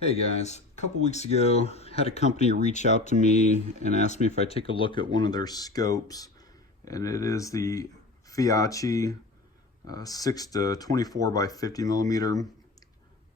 Hey guys, a couple weeks ago, had a company reach out to me and ask me if I take a look at one of their scopes, and it is the Feyachi 6 to 24 by 50 millimeter.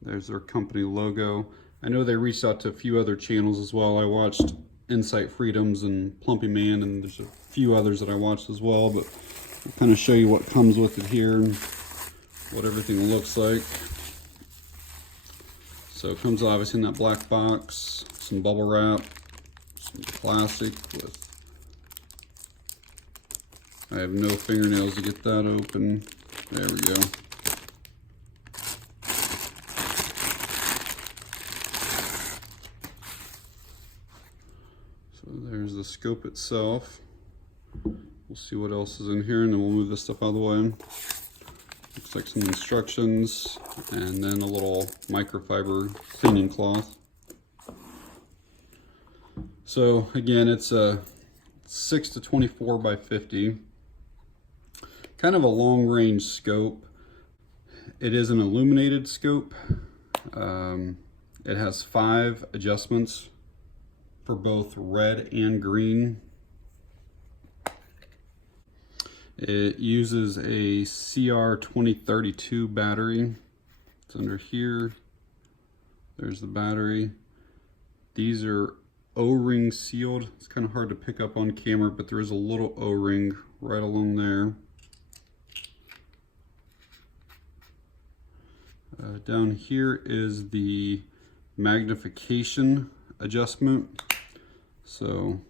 There's their company logo. I know they reached out to a few other channels as well. I watched Insight Freedoms and Plumpy Man, and there's a few others that I watched as well, but I'll kind of show you what comes with it here and what everything looks like. So it comes obviously in that black box, some bubble wrap, some plastic with, I have no fingernails to get that open. There we go. So there's the scope itself. We'll see what else is in here and then we'll move this stuff out of the way. Looks like some instructions and then a little microfiber cleaning cloth. So again, it's a 6 to 24 by 50. Kind of a long range scope. It is an illuminated scope. It has 5 adjustments for both red and green. It uses a CR2032 battery. It's under here. There's the battery. These are O-ring sealed. It's kind of hard to pick up on camera, but there is a little O-ring right along there. Down here is the magnification adjustment. So,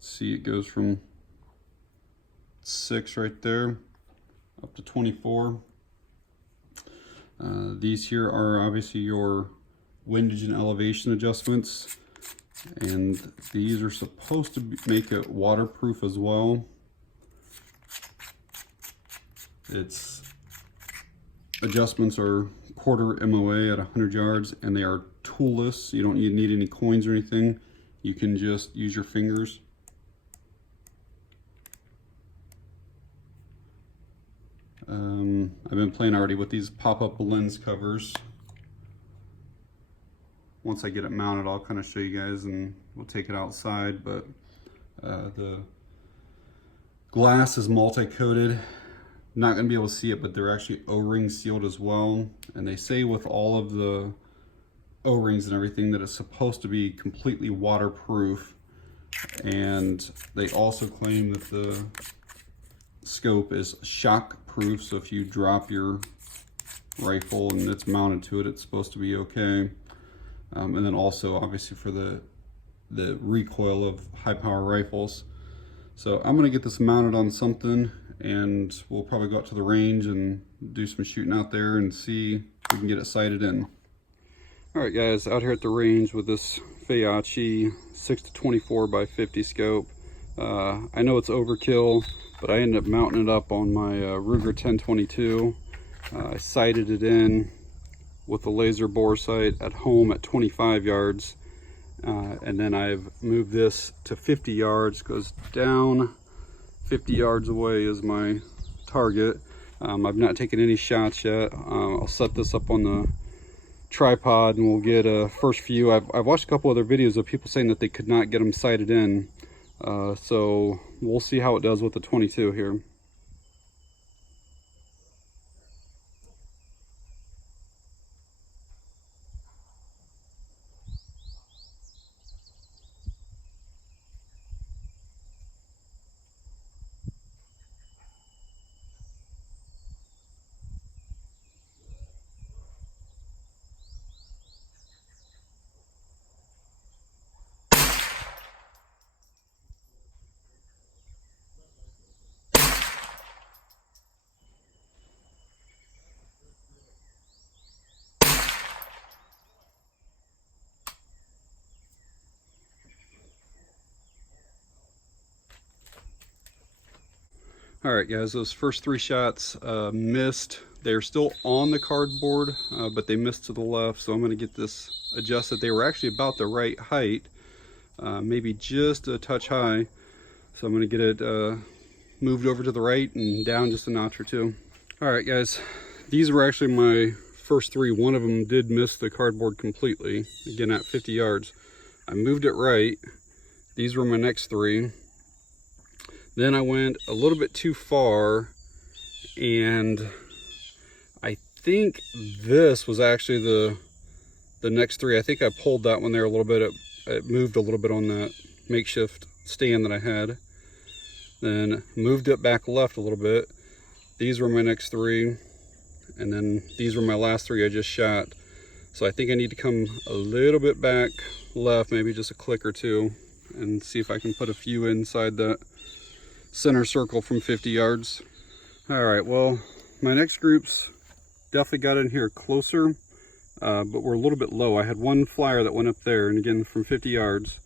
see, it goes from 6 right there up to 24. These here are obviously your windage and elevation adjustments, and these are supposed to make it waterproof as well. Its adjustments are quarter MOA at 100 yards, and they are toolless, so you don't need any coins or anything. You can just use your fingers. I've been playing already with these pop-up lens covers. Once I get it mounted, I'll kind of show you guys and we'll take it outside, but the glass is multi-coated. Not going to be able to see it, but they're actually O-ring sealed as well. And they say with all of the O-rings and everything that it's supposed to be completely waterproof. And they also claim that the scope is shock proof, so if you drop your rifle and it's mounted to it, it's supposed to be okay. And then also obviously for the recoil of high power rifles. So I'm gonna get this mounted on something and we'll probably go out to the range and do some shooting out there and see if we can get it sighted in. All right guys, out here at the range with this Feyachi 6 to 24 by 50 scope. I know it's overkill, but I ended up mounting it up on my Ruger 1022. I sighted it in with the laser bore sight at home at 25 yards. And then I've moved this to 50 yards, goes down 50 yards away is my target. I've not taken any shots yet. I'll set this up on the tripod and we'll get a first view. I've watched a couple other videos of people saying that they could not get them sighted in. So we'll see how it does with the 22 here. All right guys, those first 3 shots missed. They're still on the cardboard, but they missed to the left, so I'm going to get this adjusted. They were actually about the right height, maybe just a touch high, so I'm going to get it moved over to the right and down just a notch or two. All right guys, these were actually my first three, one of them did miss the cardboard completely, again at 50 yards. I moved it right. These were my next three. Then I went a little bit too far, and I think this was actually the next three. I think I pulled that one there a little bit. It moved a little bit on that makeshift stand that I had. Then moved it back left a little bit. These were my next three, and then these were my last three I just shot. So I think I need to come a little bit back left, maybe just a click or two, and see if I can put a few inside that center circle from 50 yards. All right, well, my next groups definitely got in here closer, but we're a little bit low. I had one flyer that went up there, and again from 50 yards.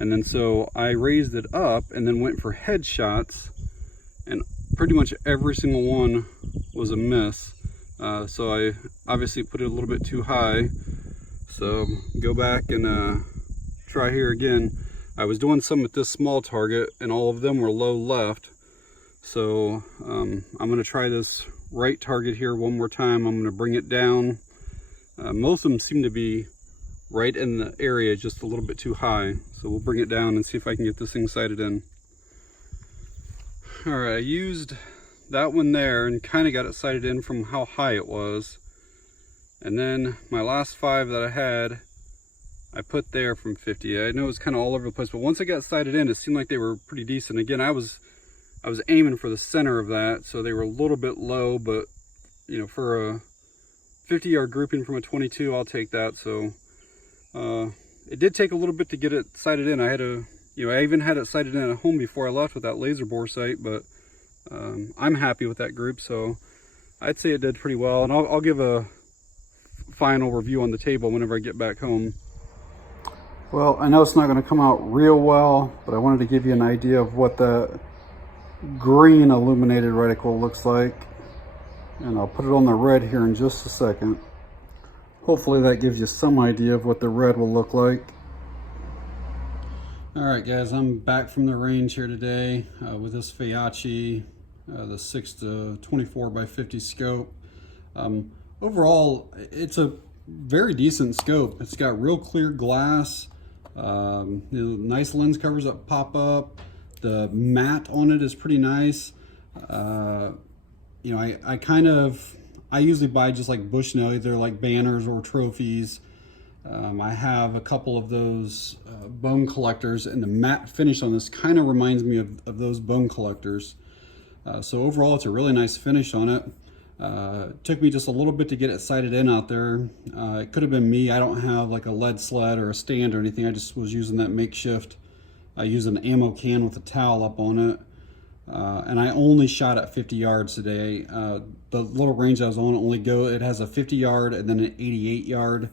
And then so I raised it up and then went for headshots, and pretty much every single one was a miss. So I obviously put it a little bit too high. So go back and try here again. I was doing some at this small target, and all of them were low left. So I'm going to try this right target here one more time. I'm going to bring it down. Most of them seem to be right in the area, just a little bit too high. So we'll bring it down and see if I can get this thing sighted in. All right, I used that one there and kind of got it sighted in from how high it was. And then my last five that I had, I put there from 50. I know it was kind of all over the place, but once I got sighted in, it seemed like they were pretty decent. Again, I was aiming for the center of that, so they were a little bit low, but you know, for a 50-yard grouping from a 22, I'll take that. So it did take a little bit to get it sighted in. I had to, you know, I even had it sighted in at home before I left with that laser bore sight, but I'm happy with that group, so I'd say it did pretty well. And I'll give a final review on the table whenever I get back home. Well, I know it's not going to come out real well, but I wanted to give you an idea of what the green illuminated reticle looks like. And I'll put it on the red here in just a second. Hopefully that gives you some idea of what the red will look like. All right, guys, I'm back from the range here today with this Feyachi, the 6-24 by 50 scope. Overall, it's a very decent scope. It's got real clear glass, nice lens covers that pop up. The matte on it is pretty nice. You know, I usually buy just like Bushnell, either like banners or trophies. I have a couple of those bone collectors, and the matte finish on this kind of reminds me of those bone collectors. So overall, it's a really nice finish on it. Took me just a little bit to get it sighted in out there. It could have been me. I don't have like a lead sled or a stand or anything. I just was using that makeshift. I used an ammo can with a towel up on it. And I only shot at 50 yards today. The little range I was on it has a 50 yard and then an 88 yard.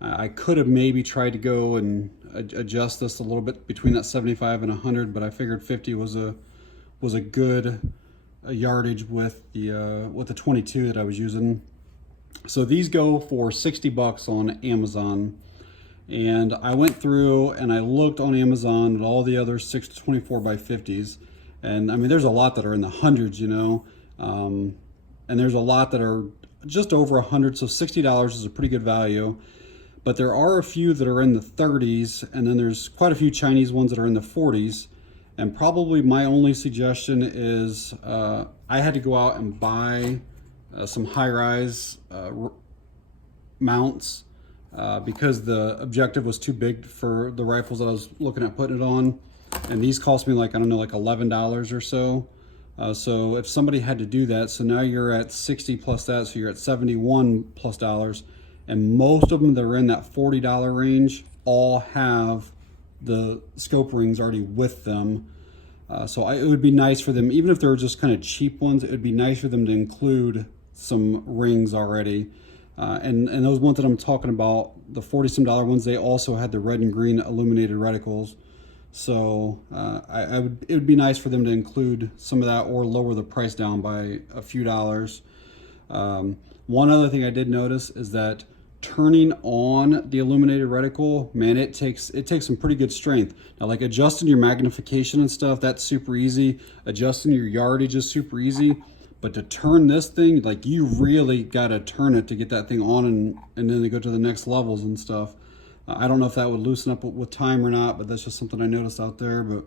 I could have maybe tried to go and adjust this a little bit between that 75 and 100, but I figured 50 was a good yardage with the 22 that I was using. So these go for 60 bucks on Amazon. And I went through and I looked on Amazon at all the other 6-24 by 50s. And I mean, there's a lot that are in the hundreds, you know, and there's a lot that are just over 100. So $60 is a pretty good value. But there are a few that are in the 30s, and then there's quite a few Chinese ones that are in the 40s. And probably my only suggestion is I had to go out and buy some high-rise mounts because the objective was too big for the rifles that I was looking at putting it on. And these cost me like, I don't know, like $11 or so. So if somebody had to do that, so now you're at 60 plus that, so you're at 71 plus dollars. And most of them that are in that $40 range all have the scope rings already with them. So it would be nice for them, even if they're just kind of cheap ones, it would be nice for them to include some rings already. And those ones that I'm talking about, the $40-some ones, they also had the red and green illuminated reticles. So it would be nice for them to include some of that or lower the price down by a few dollars. One other thing I did notice is that turning on the illuminated reticle, man, it takes some pretty good strength. Now, like adjusting your magnification and stuff, that's super easy. Adjusting your yardage is super easy. But to turn this thing, like you really got to turn it to get that thing on, and then they go to the next levels and stuff. I don't know if that would loosen up with time or not, but that's just something I noticed out there. But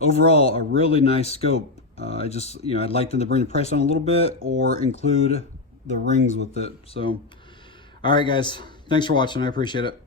overall, a really nice scope. I just, you know, I'd like them to bring the price down a little bit or include the rings with it. So, all right, guys, thanks for watching. I appreciate it.